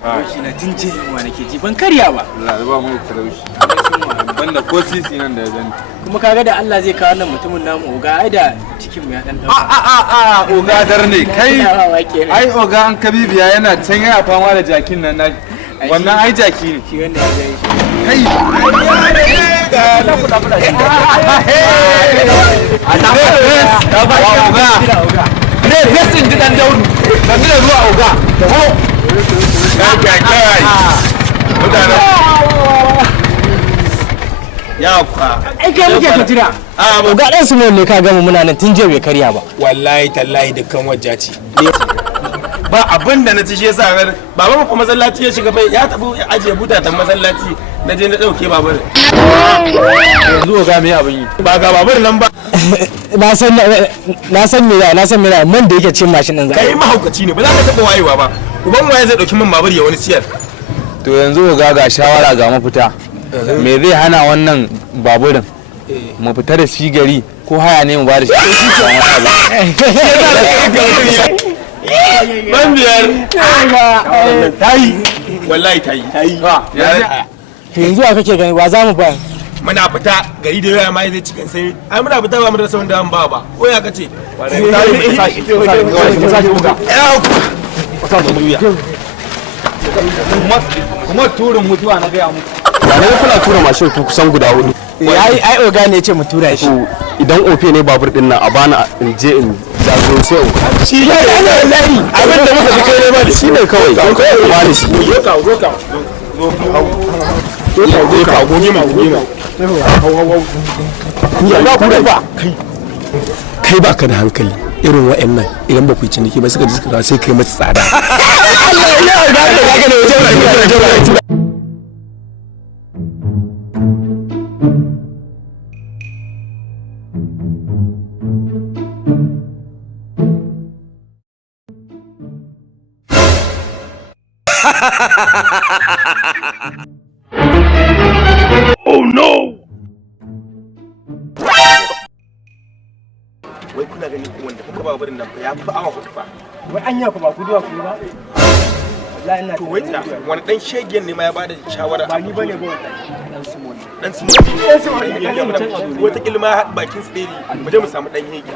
Shi na tun ce yunwa nake ji ban karya ba. Allah ba mu talauci. Banda ko sisi nan da gani. Kuma kaga da Allah zai kawo nan mutumin namu oga ai da cikin mu ya dan dauka. Oga dar ne kai. Ai oga an kabibiya yana can yana fama da jakin nan na. Wannan ai jaki ne. Shi wanda ya gani shi. Kai. Oga. Ne fesin ji dan Daudu. Sannu da zuwa oga. Taho. Kai. Mutane. Ya kwa. Ai kai muke ka jira. Oga dan Simon ne ka gama muna nan tun jiya bai karya ba. Wallahi tallahi dukkan wajja ce. Ba abin da na ci shi yasa baba ko masallaci ya shiga bai ya tabu ajiye butatan masallaci na je na dauke babar. Yanzu oga me abin yi? Ba ga babar nan ba. Na san me da man da yake cin mashin din za. Kai mahaukaci ne ba za ka taba wayewa ba. Uban waye zai dauki min babur ya wani siyar. To yanzu oga ga shawara ga mafita. Me zai hana wannan baburin? Mu fita da shi gari ko haya ne mu ba da shi. Ban biyar. Tayi. Wallahi tayi. To yanzu a kake gani wa za mu ba? Muna fita gari da yawa ma zai cikin sai. Ai muna fita ba mu da sauran da an ba ba. Ko ya kace? Kuma turin mutuwa na gaya muku. Ba ne kuna tura mashin ku kusan guda hudu. Ai oga ne ce mu tura shi. Idan ofe ne babur din nan a bana in je in jago sai in. Shi ne wallahi. Abin da muka kai ne ba shi ne kawai. Kan kai ba ni shi. Zo ka. Gogi ma. Kai ba ka da hankali irin wa'annan idan ba ku yi ciniki ba suka ji suka sai kai masa tsada. Oh no! Wai kuna gani wanda kuka ba barin nan fa ya fi awa hudu fa. Wai anya ku ba ku duwa ku ba? Wallahi ina. To wai wani dan shegen ne ma ya bada shawara. Ba ni bane ba Dan Simon. Wata kilma bakin su ɗeri mu je mu samu dan hege.